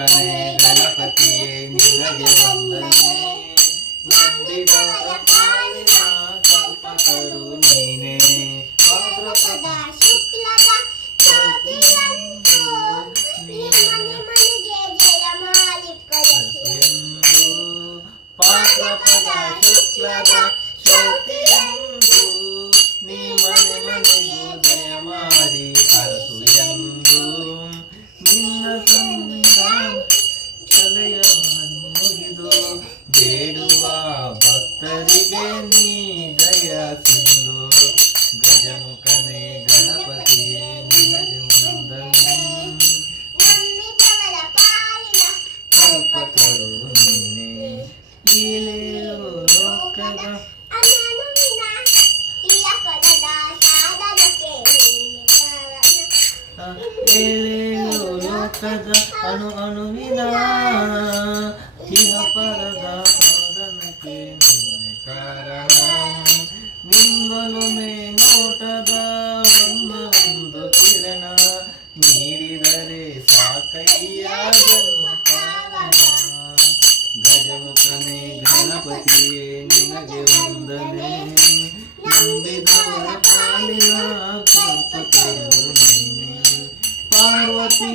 గణకనే గణపతియే నినగే వందనే నందిలో పాలిన కల్పతరు ಬೇಡುವ ಭಕ್ತರಿಗೆ ನೀ ದಯ ಸಿಂಧು ಗಜಮುಖನೇ ಗಣಪತಿಯೇ ನಿನಗೆ ವಂದನೆ ನಂಬಿದವರ ಪಾಲಿನ ಕಲ್ಪತರು ನೀನೇ ಈಲೇಳು ಲೋಕದ ಅನನುವಿನ ಇಯ ಪದದ ಸಾಧನಕ್ಕೆ ನೀನೆ ಕಾರಣ ಏಳೇಳು ಲೋಕದ ಅಣು ಅಣುವಿನ ಇಹ ಪರದ ಸಾಧನಕ್ಕೆ ನೀನೆ ಕಾರಣ ನಿನ್ನೊಲುಮೆ ನೋಟದ ಒಂದೊಂದು ಕಿರಣ ನೀಡಿದರೆ ಸಾಕಯ್ಯ ಜನ್ಮ ಪಾವನ ಗಜಮುಖನೇ ಗಣಪತಿಯೇ ನಿನಗೆ ವಂದನೆ ನಂಬಿದವರ ಪಾಲಿನ ಪಾರ್ವತಿ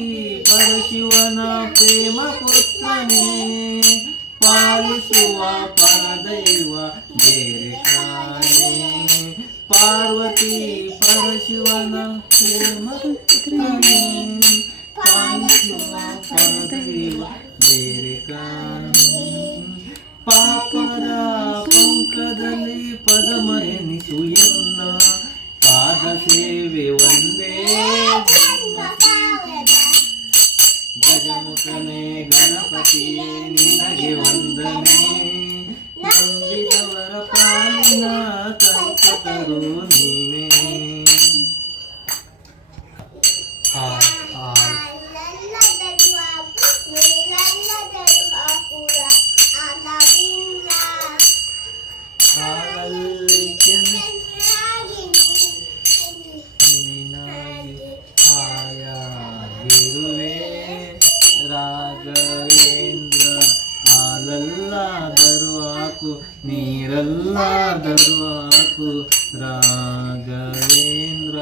ಪರಶಿವನ ಪ್ರೇಮ ಪುತ್ರನೇ ಪಾಲಿಸುವ ಪರದೈವ ಬೇರೆ ಕಾಣೆ ಪಾರ್ವತಿ ಪರಶಿವನ ಪ್ರೇಮ ಪುತ್ರನೇ ಪಾಲಿಸುವ ಪರದೈವ ಬೇರೆ ಕಾಣೆ ಪಾಪದ ಪಂಕದಲ್ಲಿ ಪದಮ ಎನಿಸು ಎನ್ನ ಪಾದ ಸೇವೆ ಒಂದೇ ಜನ್ಮ ಪಾವನ ಗಜಮುಖನೇ ಗಣಪತಿಯೇ ನಿನಗೆ ವಂದನೆ ನಂಬಿದವರ ಪಾಲಿನ ಕಲ್ಪತರು ನೀನೇ ಆ ಆ ಲಲ್ಲದರುವ ಲಲ್ಲದರುವ ಪುರ ಆದವಿಲ್ಲ ಕಾಲಲ್ಲಿ ಚೆನ್ನ ರಾಘವೇಂದ್ರ ಹಾಲಲ್ಲಾದರೂ ಹಾಕು, ನೀರಲ್ಲಾದರೂ ಹಾಕು, ರಾಘವೇಂದ್ರ.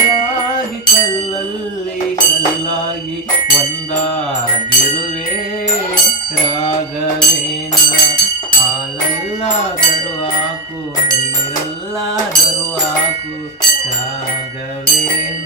ರಾಗಿ ಕಲ್ಲಲ್ಲಿ ಕಲ್ಲಾಗಿ ಒಂದಾಗಿರುವೆ, ರಾಘವೇಂದ್ರ. ಹಾಲಲ್ಲಾದರೂ ಹಾಕು, ನೀರಲ್ಲಾದರೂ ಹಾಕು, ರಾಘವೇಂದ್ರ.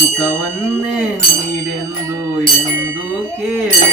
ಸುಖವನ್ನೇ ನೀಡೆಂದು ಎಂದು ಕೇಳೆನು